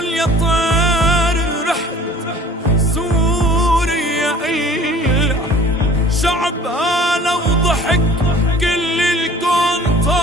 اسأل يا طير رحت سوريا إلا شعبها لو ضحك كل الكون طاير.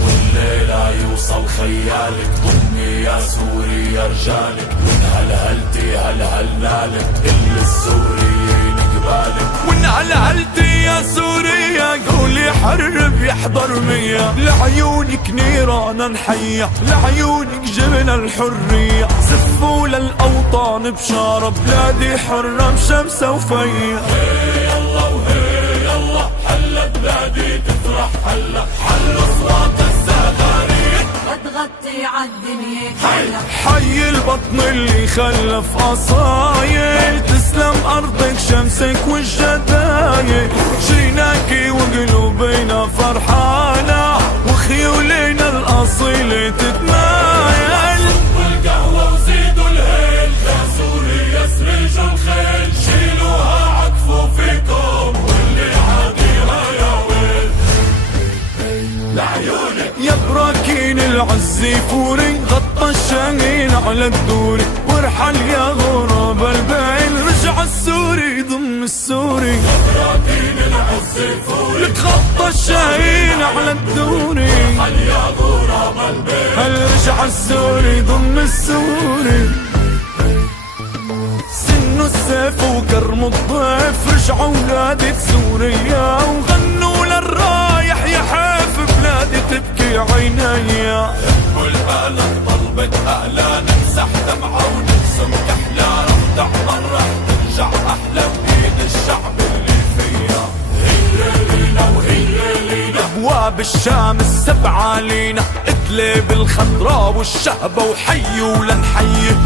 والليلة يوصل خيالك ضمي يا سوريا رجالك، من هلهلتي هلهلنالك كل السوريين قبالك. وان هلهلتي يا سوريا قولي حرب يحضر مية، لعيونك نيران نحية، لعيونك جبنا الحرية. زفوا للأوطان بشارة بلادي حرة بشمسة وفية. هي يلا وهي يلا حل بلادي تفرح هلا، حل اصوات الزغاريد وتغطي عالدنيا كلها. حي البطن اللي خلف أصايل، تسلم أرضك شمسك والجدايل. جيناكي وقلوبنا فرحانة وخيولنا الأصيلة تتمايل. والقهوة وزيدوا الهيل يا سوريا سرجوا الخيل، شيلوها عكفوا فيكم واللي عاديها يا ويل. لعيونك يا براكين العز فوري غطى الشاهين على الدوري، وارحل يا غراب البعيل رجع السوري ضم السوري. براكين العز فوري لك غطى الشاهين على الدوري، حل يا غراب البيت هل رجع السوري ضم السوري. سنوا السيف وكرموا الضيف، رجعوا ولادة سوريا وغنوا للرايح يا حيف بلادي تبكي عينيا. والآلة طلبت أهلا نمسح دمعة ونرسم كحلة، رح تعمر رح ترجع أحلى بإيد الشعب اللي فيها. هي لينا وهي لينا أبواب الشام السبعة لينا، إدلب الخضراء والشهبة وحي ولنحي.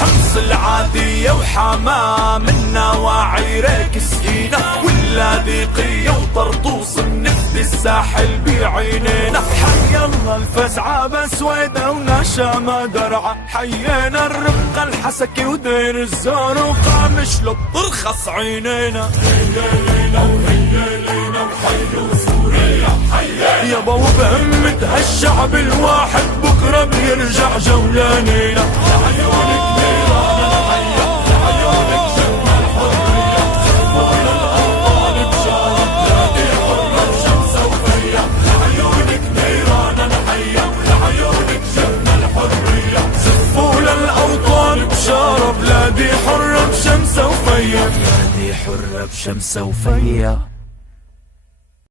حمص العادية وحماه من نواعي ريك سقينا، واللاذقية وطرطوس النفد الساحل بعينينا. حي الله الفزعة بسويدة ونشامة درعا، حيينا الربقة الحسكي ودير الزور وقامش للطرخص عينينا. يابا وبهمة هالشعب الواحد بكرة بيرجع جولانينا. لعيونك نيران الحية، لعيونك جنة الحرية. زفوا للأوطان بشارة بلادي حرة بشمسة وفية. لعيونك نيران الحية، لعيونك جنة الحرية. زفوا للأوطان بشارة بلادي حرة بشمسة وفية. بلادي حرة بشمسة وفية.